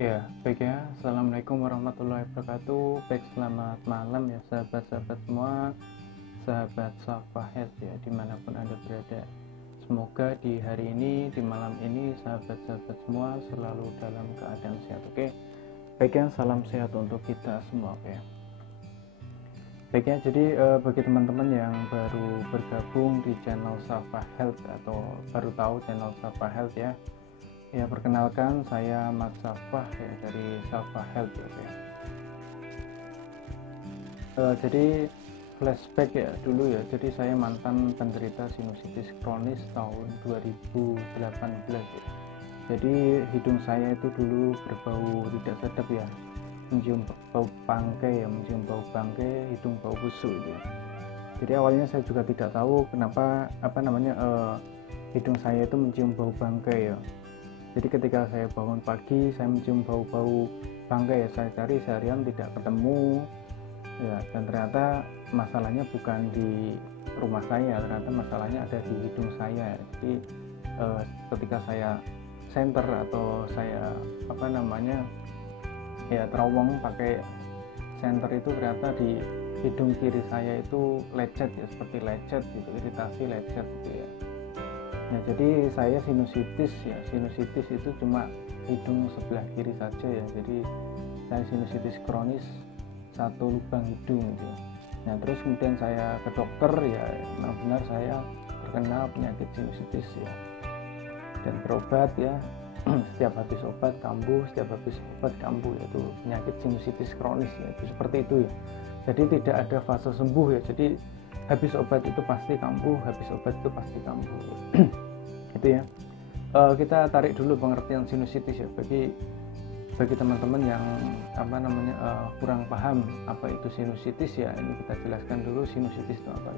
Ya, baik ya. Assalamualaikum warahmatullahi wabarakatuh. Baik, selamat malam ya sahabat-sahabat semua, sahabat Safa Health ya, dimanapun Anda berada. Semoga di hari ini, di malam ini, sahabat-sahabat semua selalu dalam keadaan sehat, oke? Baik ya, salam sehat untuk kita semua, oke? Baik ya, jadi bagi teman-teman yang baru bergabung di channel Safa Health atau baru tahu channel Safa Health ya, perkenalkan saya Mas Safah ya dari Safa Health ya. Jadi flashback ya dulu ya. Jadi saya mantan penderita sinusitis kronis tahun 2018 ya. Jadi hidung saya itu dulu berbau tidak sedap ya, mencium bau bangkai ya, mencium bau bangkai, hidung bau busuk itu. Jadi awalnya saya juga tidak tahu kenapa hidung saya itu mencium bau bangkai ya. Jadi ketika saya bangun pagi, saya mencium bau-bau bangkai ya, saya cari seharian tidak ketemu ya, dan ternyata masalahnya bukan di rumah saya, ternyata masalahnya ada di hidung saya. Jadi ketika saya senter atau saya terawang pakai senter itu, ternyata di hidung kiri saya itu lecet ya, seperti lecet gitu, iritasi lecet gitu ya. Nah, jadi saya sinusitis ya, sinusitis itu cuma hidung sebelah kiri saja ya. Jadi saya sinusitis kronis satu lubang hidung gitu. Nah, terus kemudian saya ke dokter ya, memang benar saya terkena penyakit sinusitis ya, dan berobat ya. Setiap habis obat kambuh, setiap habis obat kambuh, yaitu penyakit sinusitis kronis ya, itu seperti itu ya. Jadi tidak ada fase sembuh ya. Jadi habis obat itu pasti kambuh, habis obat itu pasti kambuh. Itu ya. Kita tarik dulu pengertian sinusitis ya, bagi teman-teman yang kurang paham apa itu sinusitis ya. Ini kita jelaskan dulu sinusitis itu apa.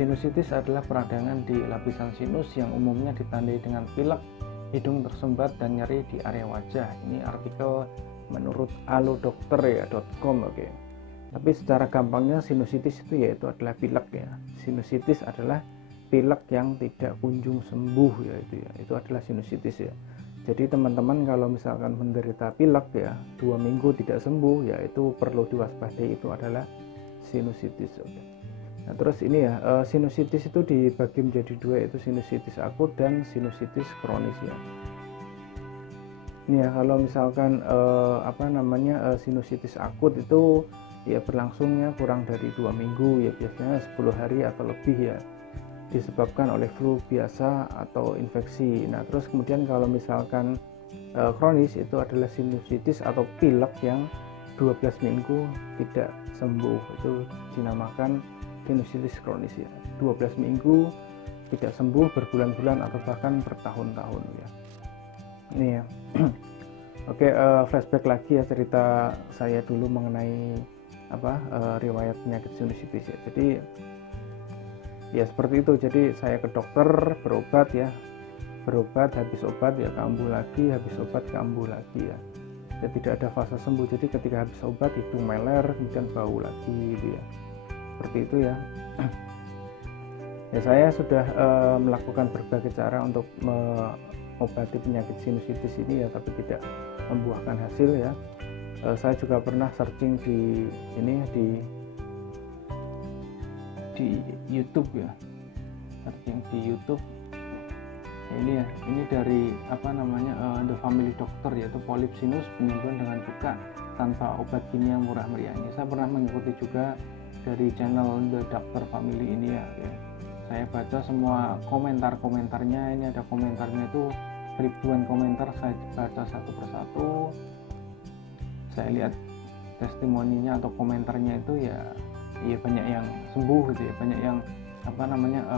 Sinusitis adalah peradangan di lapisan sinus yang umumnya ditandai dengan pilek, hidung tersumbat dan nyeri di area wajah. Ini artikel menurut alodokter ya .com, oke. Tapi secara gampangnya sinusitis itu yaitu adalah pilek ya. Sinusitis adalah pilek yang tidak kunjung sembuh ya, itu adalah sinusitis ya. Jadi teman-teman kalau misalkan menderita pilek ya 2 minggu tidak sembuh ya, itu perlu diwaspadai, itu adalah sinusitis. Oke. Nah, terus ini ya, sinusitis itu dibagi menjadi dua, yaitu sinusitis akut dan sinusitis kronis ya. Ini ya, kalau misalkan sinusitis akut itu ya berlangsungnya kurang dari 2 minggu ya, biasanya 10 hari atau lebih ya, disebabkan oleh flu biasa atau infeksi. Nah, terus kemudian kalau misalkan kronis itu adalah sinusitis atau pilek yang 12 minggu tidak sembuh, itu dinamakan sinusitis kronis ya. 12 minggu tidak sembuh, berbulan-bulan atau bahkan bertahun-tahun ya. Ini ya. Oke, flashback lagi ya, cerita saya dulu mengenai riwayat penyakit sinusitis ya. Jadi ya seperti itu. Jadi saya ke dokter, berobat, habis obat ya kambuh lagi, habis obat kambuh lagi ya. Ya tidak ada fase sembuh. Jadi ketika habis obat hidung meler, kemudian bau lagi gitu ya. Seperti itu ya. Ya saya sudah melakukan berbagai cara untuk mengobati penyakit sinusitis ini ya, tapi tidak membuahkan hasil ya. Saya juga pernah searching di YouTube ya, searching di YouTube ya, ini dari The Family Doctor, yaitu polip sinus penyembuhan dengan cuka tanpa obat kimia murah meriah. Ini saya pernah mengikuti juga dari channel The Doctor Family ini ya. Saya baca semua komentarnya, ini ada komentarnya itu ribuan komentar, saya baca satu persatu, saya lihat testimoninya atau komentarnya itu ya banyak yang sembuh gitu ya, banyak yang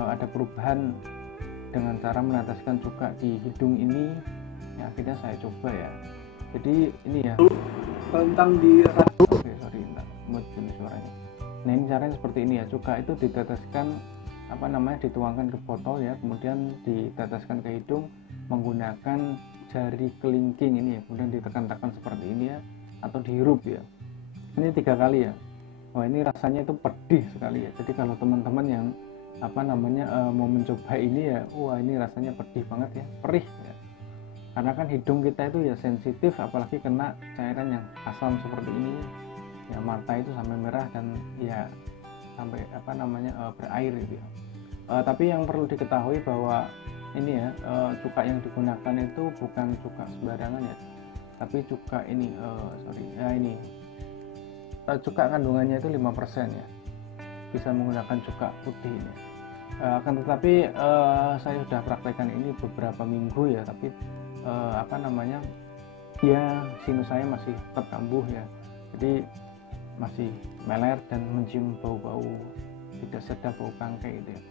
ada perubahan dengan cara meneteskan cuka di hidung ini ya. Akhirnya saya coba ya. Jadi ini ya, tentang di suaranya. Nah, ini caranya seperti ini ya. Cuka itu diteteskan dituangkan ke botol ya, kemudian diteteskan ke hidung menggunakan jari kelingking ini ya, kemudian ditekan-tekan seperti ini ya, atau dihirup ya. Ini 3 kali ya. Wah, ini rasanya itu pedih sekali ya. Jadi kalau teman-teman yang mau mencoba ini ya, wah ini rasanya pedih banget ya, perih ya. karena kan hidung kita itu ya sensitif, apalagi kena cairan yang asam seperti ini ya, mata itu sampai merah dan ya sampai berair gitu ya. Tapi yang perlu diketahui bahwa ini ya, cuka yang digunakan itu bukan cuka sembarangan ya, tapi cuka ini cuka kandungannya itu 5% ya, bisa menggunakan cuka putih ini. Akan tetapi saya sudah praktekkan ini beberapa minggu ya, tapi ya sinus saya masih tetap kambuh ya, jadi masih meler dan mencium bau-bau tidak sedap, bau bangkai gitu ya.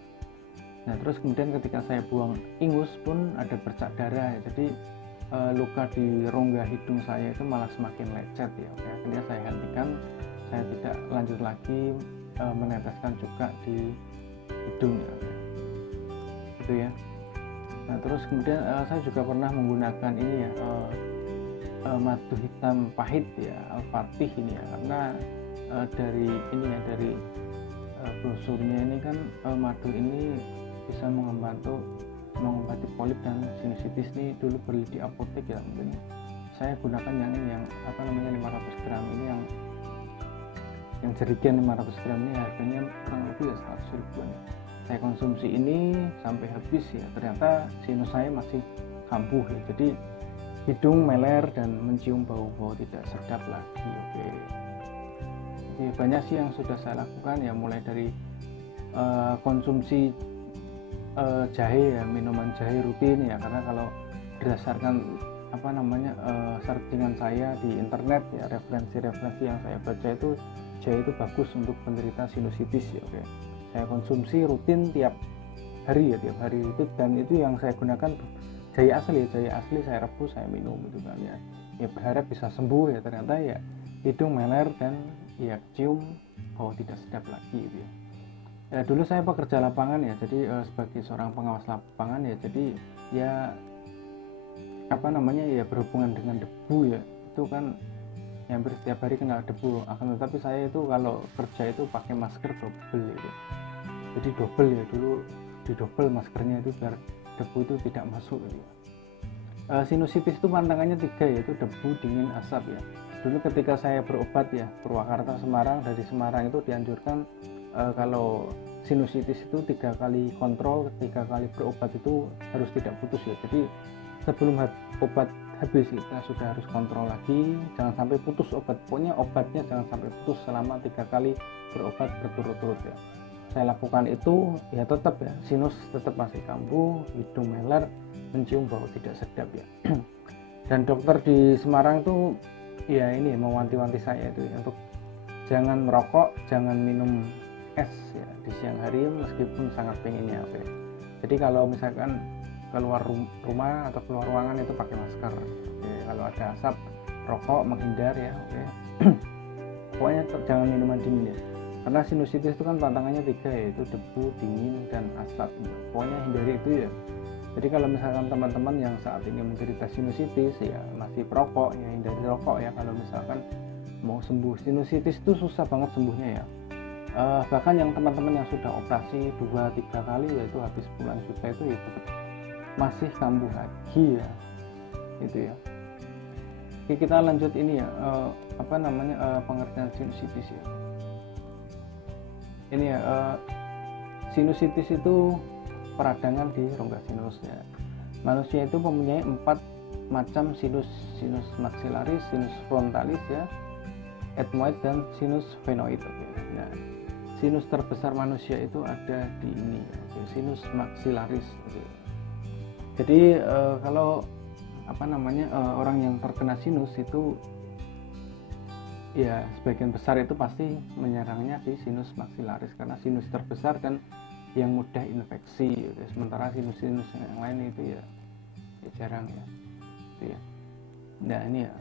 Nah terus kemudian ketika saya buang ingus pun ada bercak darah ya, jadi luka di rongga hidung saya itu malah semakin lecet ya. Oke, akhirnya saya hentikan, saya tidak lanjut lagi meneteskan cuka di hidung ya, gitu ya. Nah terus kemudian saya juga pernah menggunakan ini ya, madu hitam pahit ya, Al-Fatih ini ya, karena dari brosurnya ini kan madu ini bisa mengobati polip dan sinusitis. Ini dulu beli di apotek ya, mungkin saya gunakan yang ini, yang 500 gram ini, yang jerigen 500 gram ini harganya kurang lebih ya 100 ribuan ya. Saya konsumsi ini sampai habis ya, ternyata sinus saya masih kambuh ya, jadi hidung meler dan mencium bau-bau tidak sedap lagi. Oke, jadi banyak sih yang sudah saya lakukan ya, mulai dari konsumsi jahe ya, minuman jahe rutin ya, karena kalau berdasarkan searchingan saya di internet ya, referensi yang saya baca itu jahe itu bagus untuk penderita sinusitis ya. Oke, saya konsumsi rutin tiap hari itu, dan itu yang saya gunakan jahe asli saya rebus, saya minum gitu kan ya. Ya berharap bisa sembuh ya, ternyata ya hidung meler dan ya cium bau tidak sedap lagi gitu ya. Ya dulu saya pekerja lapangan ya, jadi sebagai seorang pengawas lapangan ya, jadi ya berhubungan dengan debu ya, itu kan hampir setiap hari kena debu. Akan tetapi saya itu kalau kerja itu pakai masker double gitu, jadi double ya, dulu didobel maskernya itu biar debu itu tidak masuk gitu. Sinusitis itu pantangannya 3, yaitu debu, dingin, asap ya. Dulu ketika saya berobat ya, Purwakarta, Semarang, dari Semarang itu dianjurkan kalau sinusitis itu 3 kali kontrol, 3 kali berobat itu harus tidak putus ya. Jadi sebelum obat habis kita sudah harus kontrol lagi, jangan sampai putus obat, pokoknya obatnya jangan sampai putus selama 3 kali berobat berturut-turut ya. Saya lakukan itu ya, tetap ya sinus tetap masih kambuh, hidung meler, mencium bau tidak sedap ya. Dan dokter di Semarang tuh ya ini mewanti-wanti saya itu ya, untuk jangan merokok, jangan minum es ya di siang hari meskipun sangat pengennya. Oke, jadi kalau misalkan keluar rumah atau keluar ruangan itu pakai masker. Oke, kalau ada asap rokok menghindar ya. Oke. Pokoknya jangan minuman dingin ya, karena sinusitis itu kan pantangannya 3, yaitu debu, dingin, dan asap. Pokoknya hindari itu ya. Jadi kalau misalkan teman-teman yang saat ini menderita sinusitis ya masih perokok ya, hindari rokok ya. Kalau misalkan mau sembuh sinusitis itu susah banget sembuhnya ya. Bahkan yang teman-teman yang sudah operasi 2-3 kali yaitu habis puluhan juta itu ya tetap masih kambuh lagi ya, gitu ya. Oke, kita lanjut ini ya, pengertian sinusitis ya. Ini ya, sinusitis itu peradangan di rongga sinus ya. Manusia itu mempunyai 4 macam sinus: sinus maxillaris, sinus frontalis ya, ethmoid, dan sinus venoid. Oke. Nah, sinus terbesar manusia itu ada di ini, oke, sinus maxillaris. Oke. Jadi kalau orang yang terkena sinus itu ya sebagian besar itu pasti menyerangnya di sinus maxillaris, karena sinus terbesar dan yang mudah infeksi gitu. Sementara sinus-sinus yang lain itu ya jarang ya, gitu ya. Nah ini ya,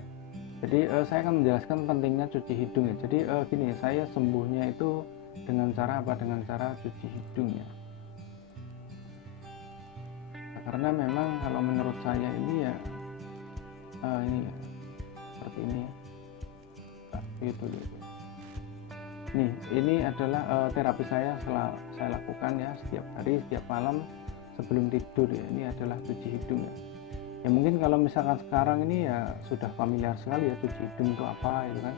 jadi saya akan menjelaskan pentingnya cuci hidung ya. Jadi gini, saya sembuhnya itu dengan cara apa? Dengan cara cuci hidung ya. Karena memang kalau menurut saya ini ya ini ya, seperti ini ya. Itu. Nih, ini adalah terapi saya saya lakukan ya setiap hari, setiap malam sebelum tidur ya. Ini adalah cuci hidung ya. Ya mungkin kalau misalkan sekarang ini ya sudah familiar sekali ya cuci hidung itu apa itu kan,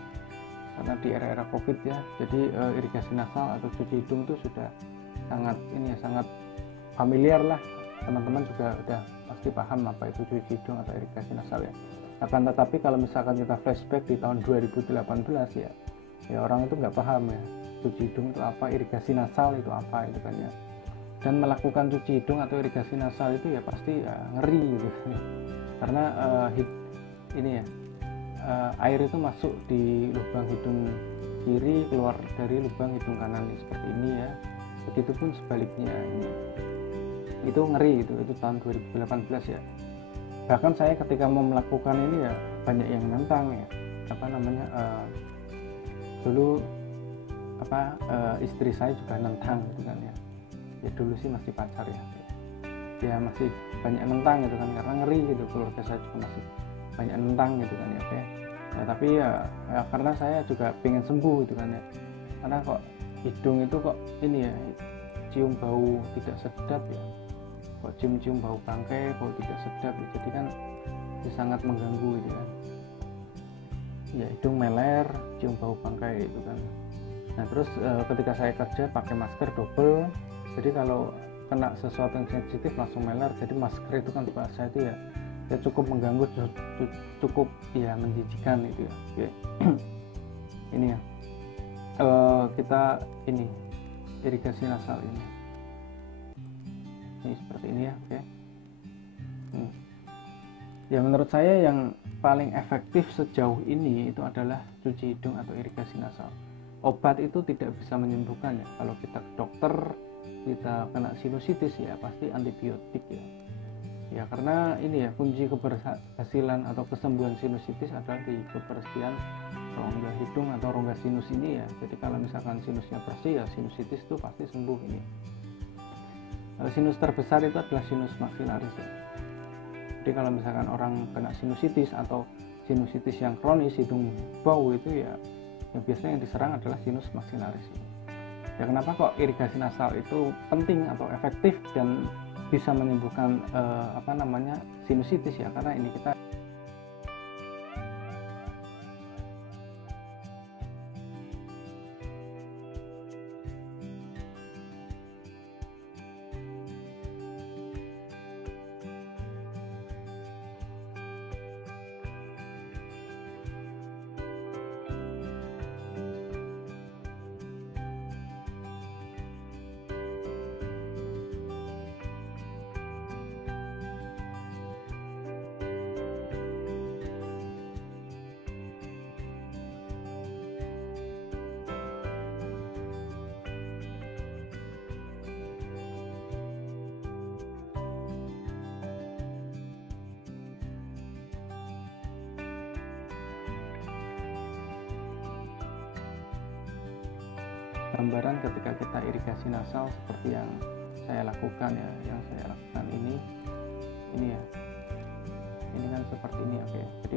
karena di era-era COVID ya, jadi irigasi nasal atau cuci hidung itu sudah sangat ini ya, sangat familiar lah, teman-teman juga udah pasti paham apa itu cuci hidung atau irigasi nasal ya. Akan tetapi kalau misalkan kita flashback di tahun 2018 ya orang itu nggak paham ya cuci hidung itu apa, irigasi nasal itu apa itu kan ya. Dan melakukan cuci hidung atau irigasi nasal itu ya pasti ya, ngeri gitu karena ini ya air itu masuk di lubang hidung kiri, keluar dari lubang hidung kanan seperti ini ya. Begitupun sebaliknya ini. Itu ngeri gitu, itu tahun 2018 ya. Bahkan saya ketika mau melakukan ini ya banyak yang nentang ya, dulu istri saya juga nentang gitu kan ya. Ya dulu sih masih pacar ya masih banyak nentang gitu kan, karena ngeri gitu, keluarga saya juga masih banyak nentang gitu kan ya. Oke. Ya, tapi ya karena saya juga pengen sembuh gitu kan ya, karena kok hidung itu kok ini ya cium bau tidak sedap ya, kok cium-cium bau bangkai, bau tidak sedap ya. Jadi kan sangat mengganggu gitu kan ya, hidung meler, cium bau bangkai itu kan. Nah terus ketika saya kerja pakai masker double, jadi kalau kena sesuatu yang sensitif langsung meler, jadi masker itu kan buat saya itu ya cukup mengganggu, cukup ya menjijikan itu ya. Oke. Ini ya kita ini irigasi nasal ini seperti ini ya. Oke. Ya menurut saya yang paling efektif sejauh ini itu adalah cuci hidung atau irigasi nasal. Obat itu tidak bisa menyembuhkan ya. Kalau kita ke dokter, kita kena sinusitis ya pasti antibiotik ya. Ya karena ini ya kunci keberhasilan atau kesembuhan sinusitis adalah di kebersihan rongga hidung atau rongga sinus ini ya. Jadi kalau misalkan sinusnya bersih ya sinusitis itu pasti sembuh ini. Sinus terbesar itu adalah sinus maksilaris ya. Jadi kalau misalkan orang kena sinusitis atau sinusitis yang kronis, hidung bau itu ya biasanya yang diserang adalah sinus maksilaris. Ya kenapa kok irigasi nasal itu penting atau efektif dan bisa menyembuhkan sinusitis ya, karena ini kita gambaran ketika kita irigasi nasal seperti yang saya lakukan ya, yang saya lakukan ini ya, ini kan seperti ini. Oke. Jadi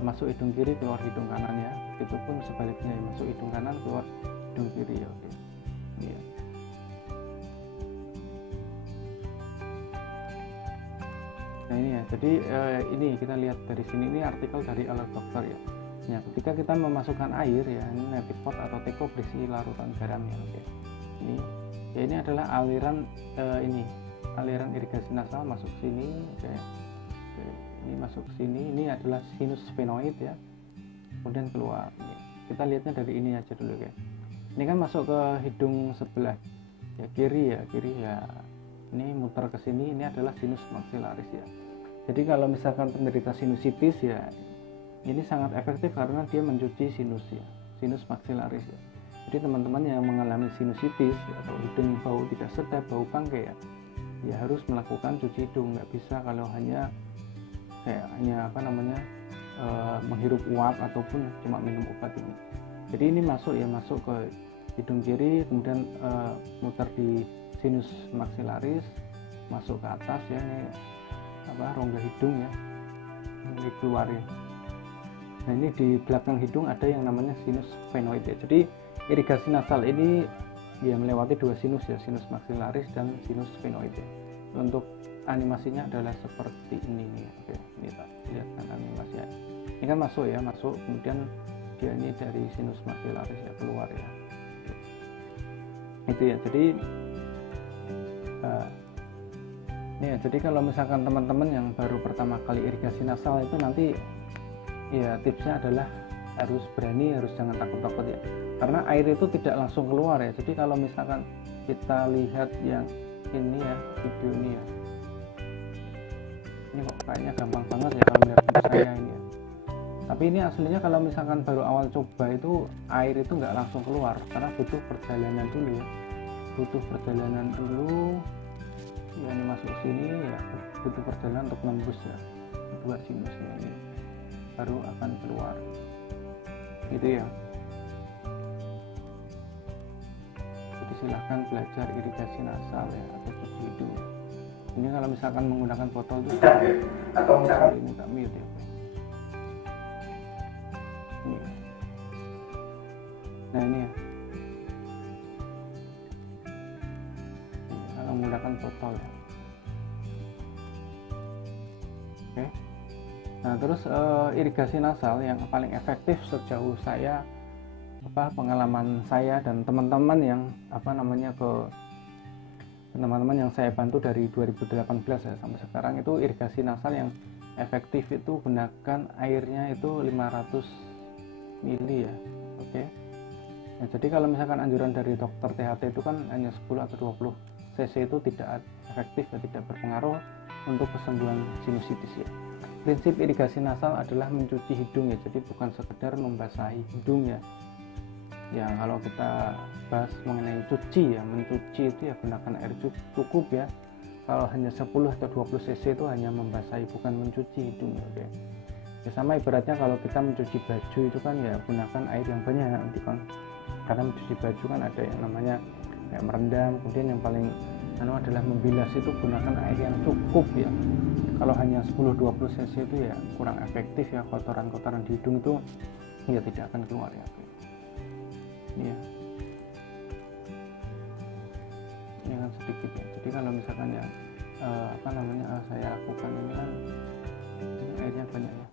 masuk hidung kiri keluar hidung kanan ya, begitupun sebaliknya ya, masuk hidung kanan keluar hidung kiri ya. Oke. Ini ya. Nah ini ya, jadi ini kita lihat dari sini, ini artikel dari Alert Doctor ya. Ya, ketika kita memasukkan air ya, ini native pot atau teko berisi larutan garam ya. Oke. Ini adalah aliran aliran irigasi nasal masuk sini. Oke. Ini masuk sini, ini adalah sinus sphenoid ya. Kemudian keluar. Kita lihatnya dari ini aja dulu ya. Ini kan masuk ke hidung sebelah ya, kiri ya. Ini muter ke sini, ini adalah sinus maksilaris ya. Jadi kalau misalkan penderita sinusitis ya, ini sangat efektif karena dia mencuci sinus ya, sinus maksilaris ya. Jadi teman-teman yang mengalami sinusitis ya, atau hidung bau tidak sedap, bau bangkai ya harus melakukan cuci hidung. Nggak bisa kalau hanya menghirup uap ataupun cuma minum obat ini. Jadi ini masuk ke hidung kiri, kemudian muter di sinus maksilaris, masuk ke atas ya, ini rongga hidung ya, ini keluarin. Nah ini di belakang hidung ada yang namanya sinus sphenoid ya. Jadi irigasi nasal ini ya melewati dua sinus ya, sinus maksilaris dan sinus sphenoid ya. Untuk animasinya adalah seperti ini nih. Oke, ini tak lihatkan animasinya. Ini kan masuk ya, masuk, kemudian dia ini dari sinus maxillaris ya keluar ya. Itu ya. Jadi ya, jadi kalau misalkan teman-teman yang baru pertama kali irigasi nasal itu nanti ya tipsnya adalah harus berani, harus jangan takut-takut ya, karena air itu tidak langsung keluar ya. Jadi kalau misalkan kita lihat yang ini ya, video ini ya, ini kok kayaknya gampang banget ya kalau melihat saya ini ya. Tapi ini aslinya kalau misalkan baru awal coba itu air itu nggak langsung keluar, karena butuh perjalanan dulu ya, butuh perjalanan dulu ya. Ini masuk sini ya, butuh perjalanan untuk nembus ya kedua sinusnya, ini baru akan keluar gitu ya. Jadi silahkan belajar irigasi nasal ya, atau cuci hidung. Ini kalau misalkan menggunakan botol itu atau misalkan ini tak mute ya. Ini. Nah ini ya, ini kalau menggunakan botol ya. Oke. Nah terus irigasi nasal yang paling efektif sejauh saya pengalaman saya dan teman-teman yang teman-teman yang saya bantu dari 2018 ya sampai sekarang, itu irigasi nasal yang efektif itu gunakan airnya itu 500 ml ya. Oke. Nah, jadi kalau misalkan anjuran dari dokter THT itu kan hanya 10 atau 20 cc itu tidak efektif ya, tidak berpengaruh untuk kesembuhan sinusitis ya. Prinsip irigasi nasal adalah mencuci hidung ya, jadi bukan sekedar membasahi hidung ya. Ya kalau kita bahas mengenai cuci ya, mencuci itu ya gunakan air cukup ya. Kalau hanya 10 atau 20 cc itu hanya membasahi, bukan mencuci hidung ya. Oke. Ya sama ibaratnya kalau kita mencuci baju itu kan ya gunakan air yang banyak nanti kan, karena mencuci baju kan ada yang namanya kayak merendam, kemudian yang paling adalah membilas, itu gunakan air yang cukup ya. Kalau hanya 10-20 cc itu ya kurang efektif ya, kotoran-kotoran di hidung itu ya tidak akan keluar ya. Ini ya, ini kan sedikit ya. Jadi kalau misalkan ya saya lakukan ini kan ini airnya banyak ya.